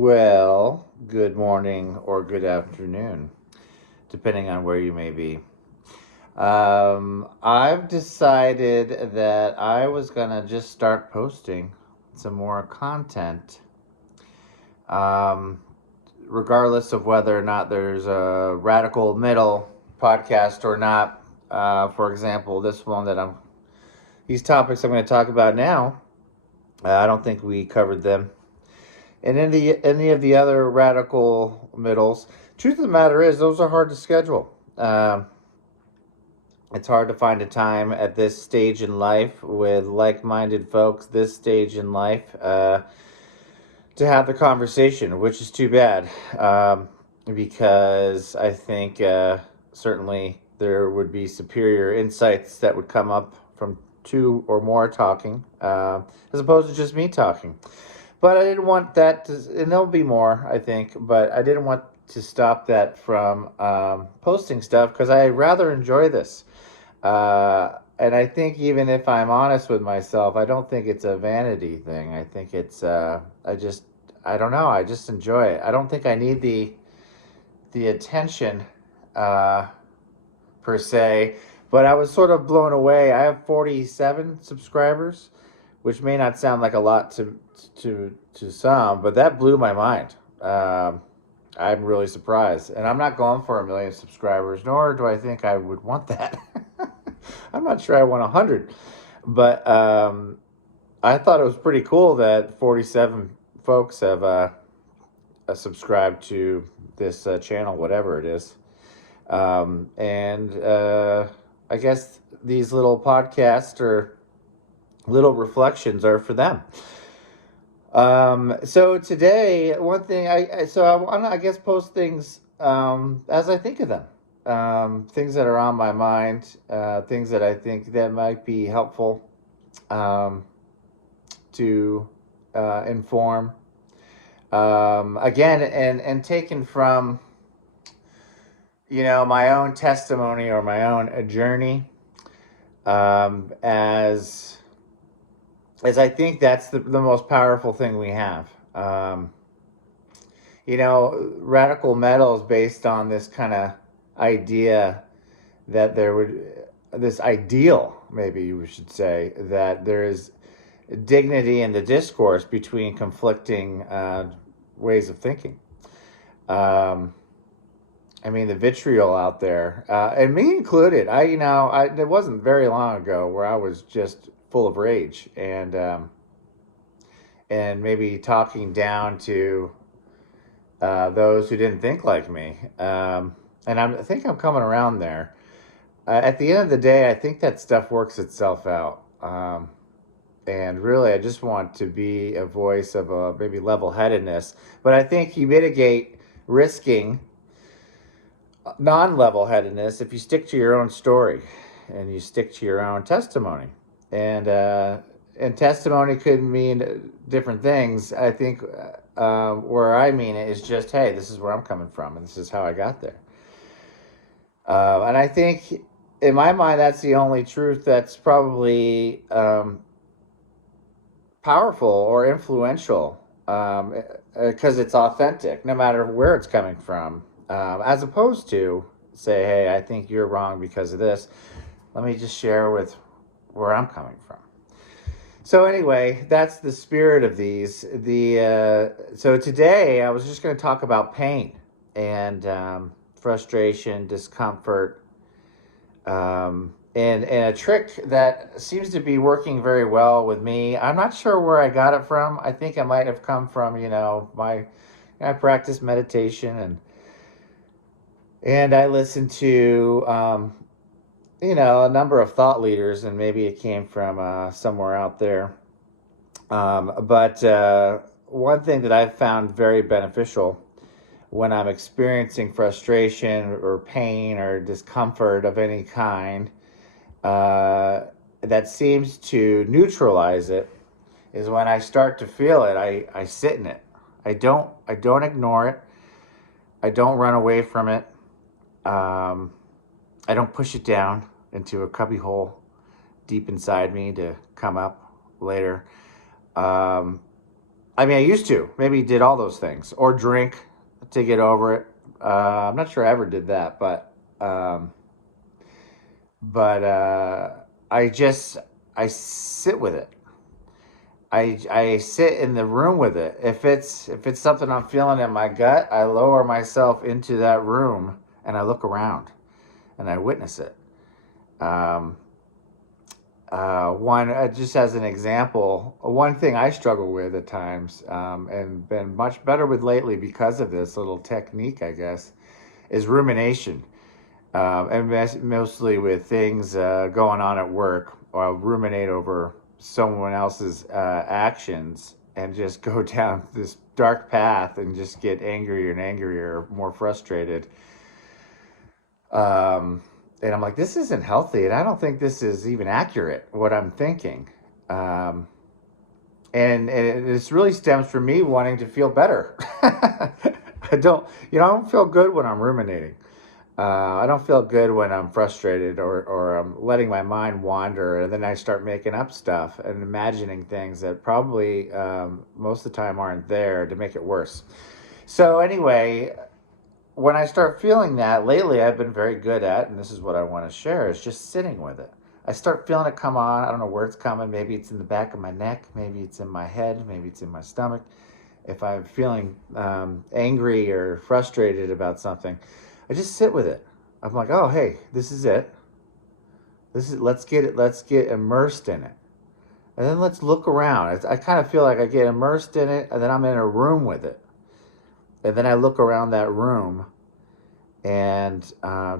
Well, good morning or good afternoon, depending on where you may be. I've decided that I was going to just start posting some more content, um, regardless of whether or not there's a radical middle podcast or not. For example, this one these topics I'm going to talk about now, I don't think we covered them. And any of the other radical middles, truth of the matter is, those are hard to schedule. It's hard to find a time at this stage in life with like-minded folks. This stage in life, to have the conversation, which is too bad, because I think certainly there would be superior insights that would come up from two or more talking, as opposed to just me talking. But I didn't want that to, and there'll be more, I think, but I didn't want to stop that from posting stuff because I rather enjoy this. And I think even if I'm honest with myself, I don't think it's a vanity thing. I think it's, I don't know, I just enjoy it. I don't think I need the attention per se, but I was sort of blown away. I have 47 subscribers, which may not sound like a lot to some, but that blew my mind. I'm really surprised, and I'm not going for 1 million subscribers, nor do I think I would want that. I'm not sure I want 100, but I thought it was pretty cool that 47 folks have subscribed to this channel, whatever it is. And I guess these little podcasts or little reflections are for them. So today, one thing I want to, I guess, post things as I think of them. Things that are on my mind, things that I think that might be helpful to inform. Again, and taken from my own testimony or my own journey, as I think that's the most powerful thing we have. Radical metal is based on this kind of idea that this ideal, maybe we should say, that there is dignity in the discourse between conflicting ways of thinking. I mean, the vitriol out there, and me included. It wasn't very long ago where I was just full of rage and maybe talking down to those who didn't think like me. And I think I'm coming around there. At the end of the day, I think that stuff works itself out. And really, I just want to be a voice of maybe level-headedness. But I think you mitigate risking non-level-headedness if you stick to your own story and you stick to your own testimony. And testimony could mean different things. I think where I mean it is just, hey, this is where I'm coming from, and this is how I got there. And I think, in my mind, that's the only truth that's probably powerful or influential, because it's authentic, no matter where it's coming from, as opposed to say, hey, I think you're wrong because of this. Let me just share with where I'm coming from. So anyway, that's the spirit of these. So today I was just going to talk about pain and frustration, discomfort, and a trick that seems to be working very well with me. I'm not sure where I got it from. I think I might have come from I practice meditation and I listen to a number of thought leaders, and maybe it came from somewhere out there. But one thing that I've found very beneficial when I'm experiencing frustration or pain or discomfort of any kind, that seems to neutralize it, is when I start to feel it, I sit in it. I don't ignore it. I don't run away from it. I don't push it down into a cubby hole deep inside me to come up later. I mean, I used to maybe did all those things or drink to get over it. I'm not sure I ever did that, um, but I just I sit with it. I sit in the room with it. If it's something I'm feeling in my gut, I lower myself into that room and I look around and I witness it. Um, one just as an example, one thing I struggle with at times, and been much better with lately because of this little technique, I guess, is rumination. And mostly with things going on at work, or I'll ruminate over someone else's actions and just go down this dark path and just get angrier and angrier, more frustrated. And I'm like, this isn't healthy, and I don't think this is even accurate what I'm thinking. Um, and this really stems from me wanting to feel better. I don't feel good when I'm ruminating. I don't feel good when I'm frustrated or I'm letting my mind wander, and then I start making up stuff and imagining things that probably most of the time aren't there to make it worse. So anyway, when I start feeling that lately, I've been very good at, and this is what I want to share, is just sitting with it. I start feeling it come on. I don't know where it's coming. Maybe it's in the back of my neck. Maybe it's in my head. Maybe it's in my stomach. If I'm feeling angry or frustrated about something, I just sit with it. I'm like, oh, hey, this is it. Let's get it. Let's get immersed in it, and then let's look around. I kind of feel like I get immersed in it, and then I'm in a room with it, and then I look around that room and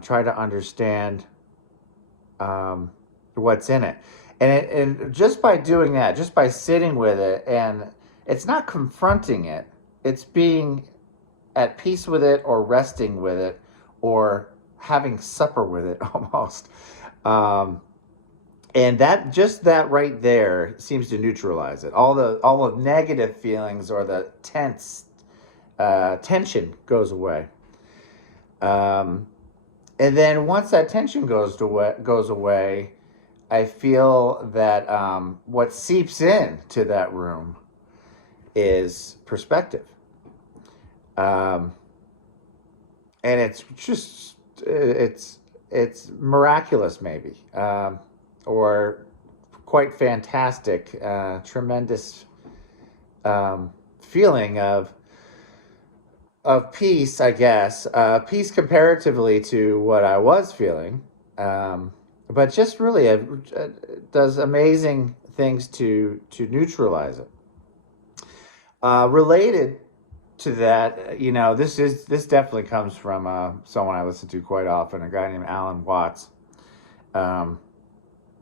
try to understand what's in it. And just by doing that, just by sitting with it, and it's not confronting it, it's being at peace with it or resting with it or having supper with it almost. Um, and that just that right there seems to neutralize it. All the negative feelings or the tension goes away. Um, and then once that tension goes away, I feel that what seeps in to that room is perspective. Um, and it's miraculous maybe, or quite fantastic, tremendous feeling of peace, I guess. Peace comparatively to what I was feeling, but just really does amazing things to neutralize it. Related to that, this definitely comes from someone I listen to quite often, a guy named Alan Watts. Um,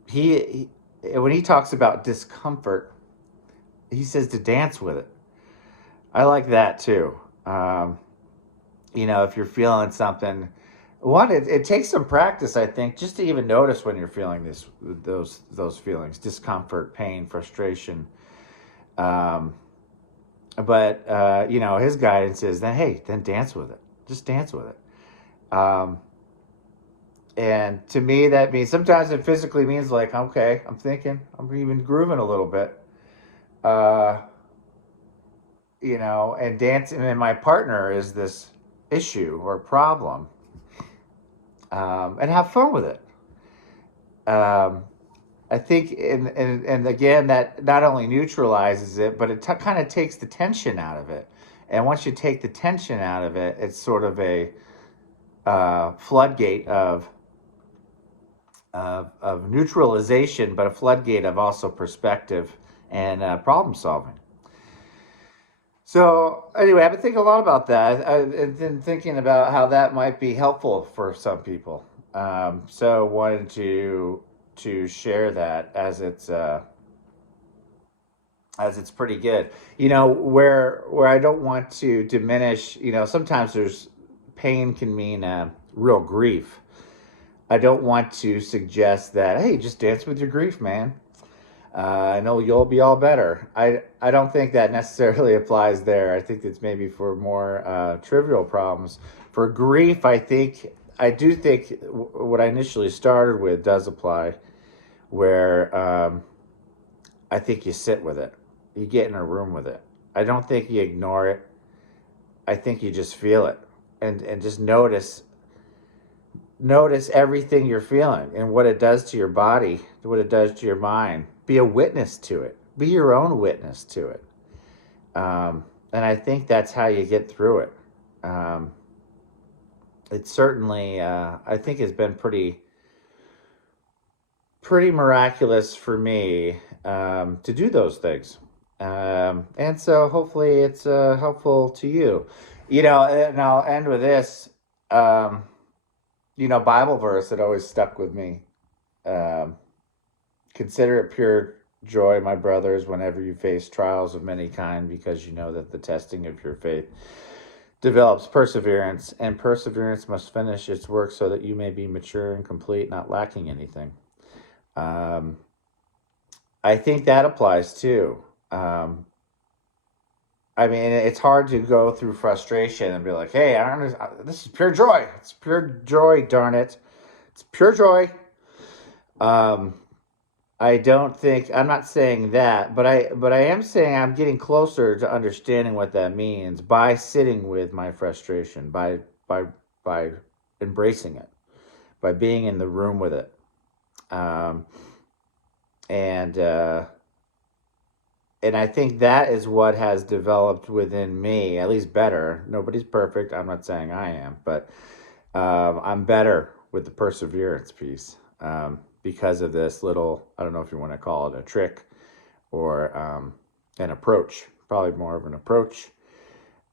he when he talks about discomfort, he says to dance with it. I like that too. Um, if you're feeling something, it takes some practice, I think, just to even notice when you're feeling those feelings: discomfort, pain, frustration. Um, but his guidance is then, hey, then dance with it. Just dance with it. And to me, that means sometimes it physically means like, okay, I'm thinking, I'm even grooving a little bit. Uh, and dancing, and my partner is this issue or problem, and have fun with it. Um, I think, and again, that not only neutralizes it, but it kind of takes the tension out of it. And once you take the tension out of it, it's sort of a floodgate of neutralization, but a floodgate of also perspective and problem solving. So anyway, I've been thinking a lot about that. I've been thinking about how that might be helpful for some people. So wanted to share that as it's pretty good. Where I don't want to diminish. Sometimes there's pain can mean real grief. I don't want to suggest that, hey, just dance with your grief, man. I know you'll be all better. I don't think that necessarily applies there. I think it's maybe for more trivial problems. For grief, I do think what I initially started with does apply, where I think you sit with it. You get in a room with it. I don't think you ignore it. I think you just feel it, and just notice everything you're feeling and what it does to your body, what it does to your mind. Be a witness to it. Be your own witness to it. And I think that's how you get through it. Um, it certainly, I think, has been pretty miraculous for me, to do those things. And so hopefully it's helpful to you. And I'll end with this. Um, Bible verse that always stuck with me. Um, Consider it pure joy, my brothers, whenever you face trials of many kind, because you know that the testing of your faith develops perseverance, and perseverance must finish its work so that you may be mature and complete, not lacking anything. Um, I think that applies too. Um, I mean, it's hard to go through frustration and be like, "Hey, I don't. This is pure joy. It's pure joy. Darn it, it's pure joy." Um, I don't think I'm not saying that, but I am saying I'm getting closer to understanding what that means by sitting with my frustration, by by embracing it, by being in the room with it, um, and and I think that is what has developed within me, at least better. Nobody's perfect. I'm not saying I am, but I'm better with the perseverance piece, because of this little, I don't know if you want to call it a trick or an approach, probably more of an approach.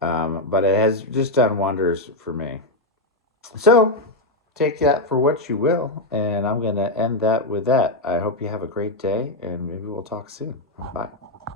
But it has just done wonders for me. So take that for what you will. And I'm going to end that with that. I hope you have a great day, and maybe we'll talk soon. Bye.